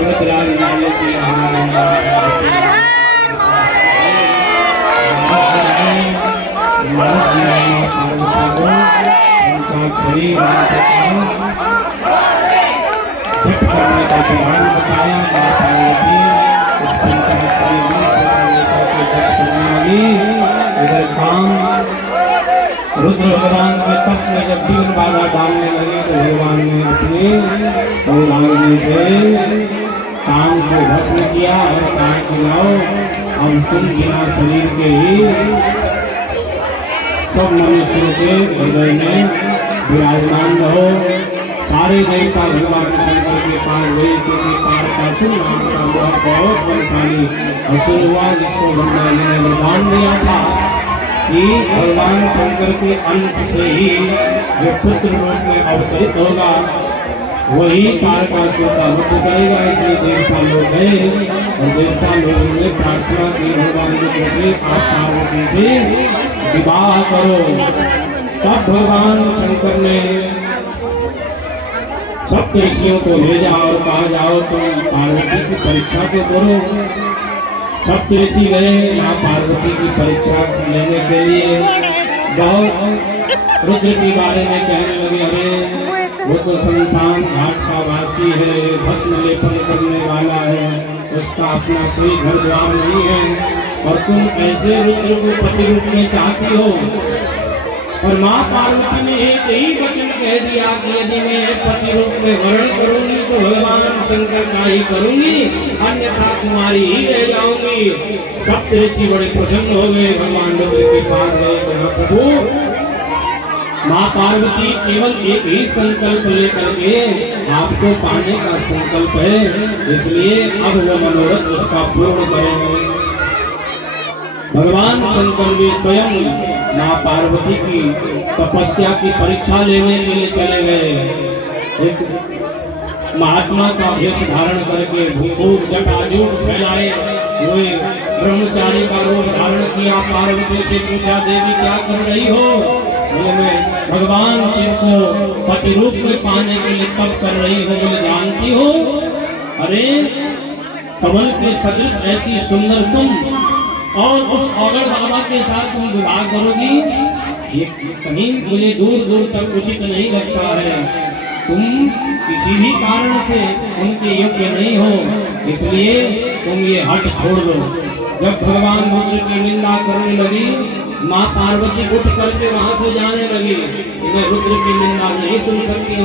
भगवतलाल लाल की जप करने का विधान बताया। माँ पार्वती उस पंचाक्षरी मंत्र को लेकर के जप करने लगी। इधर काम रुद्र भगवान के तप में जब भी बाधा डालने लगे तो भगवान ने अपने सौभाग्य से काम को भस्म किया और कहा कि लाओ हम तुम बिना शरीर के ही सब मनुष्यों के हृदय में विराजमान रहो। सारे देवता भगवान शंकर के पास गए क्योंकि तारकासुर नाम का बहुत बलशाली असुर हुआ जिसको ब्रह्मा ने वरदान दिया था कि भगवान शंकर के अंश से ही जो पुत्र रूप में अवतरित होगा वही तारकासुर का वध करेगा। इसलिए देवता लोग गए और देवता लोगों ने प्रार्थना की भगवान से आप पार्वती से विवाह करो। तब भगवान शंकर ने सब ऋषियों को भेजा और कहा जाओ तुम पार्वती की परीक्षा को करो। सब ऋषि गए यहाँ पार्वती की परीक्षा लेने के लिए। बहुत रुद्र के बारे में कहने लगे अरे वो तो शमशान घाट का वासी है, भस्म लेपन करने वाला है, उसका अपना कोई घर द्वार नहीं है और तुम ऐसे रुद्र को पति रूप में चाहती हो। और माँ पार्वती ने एक ही वचन कह दिया कि यदि मैं पति रूप में वर्ण करूंगी तो भगवान शंकर का ही करूंगी, अन्यथा तुम्हारी ही रह जाऊंगी। सब ऋषि बड़े प्रसन्न हो गए। भगवान रुद्र के पास गए यहाँ प्रभु माँ पार्वती केवल एक ही संकल्प लेकर के आपको पाने का संकल्प है, इसलिए अब वो मनोरथ उसका पूर्ण करेंगे। भगवान शंकर भी स्वयं माँ पार्वती की तपस्या की परीक्षा लेने के लिए चले गए। एक महात्मा का वेश धारण करके भूख जटाजूट फैलाए हुए ब्रह्मचारी का रूप धारण किया। पार्वती से पूछा देवी क्या कर रही हो? बोले मैं भगवान शिव को पति रूप में पाने के लिए तप कर रही हो। बोले जानती हो अरे कमल के सदृश ऐसी सुंदर तुम और उस औगड़ बाबा के साथ तुम विवाह करोगी, ये कहीं मुझे दूर दूर तक उचित नहीं लगता है। तुम किसी भी कारण से उनके योग्य नहीं हो, इसलिए तुम ये हट छोड़ दो। जब भगवान रुद्र की निंदा करने लगी माँ पार्वती उठ करके वहां से जाने लगी। मैं रुद्र की निंदा नहीं सुन सकती हूँ।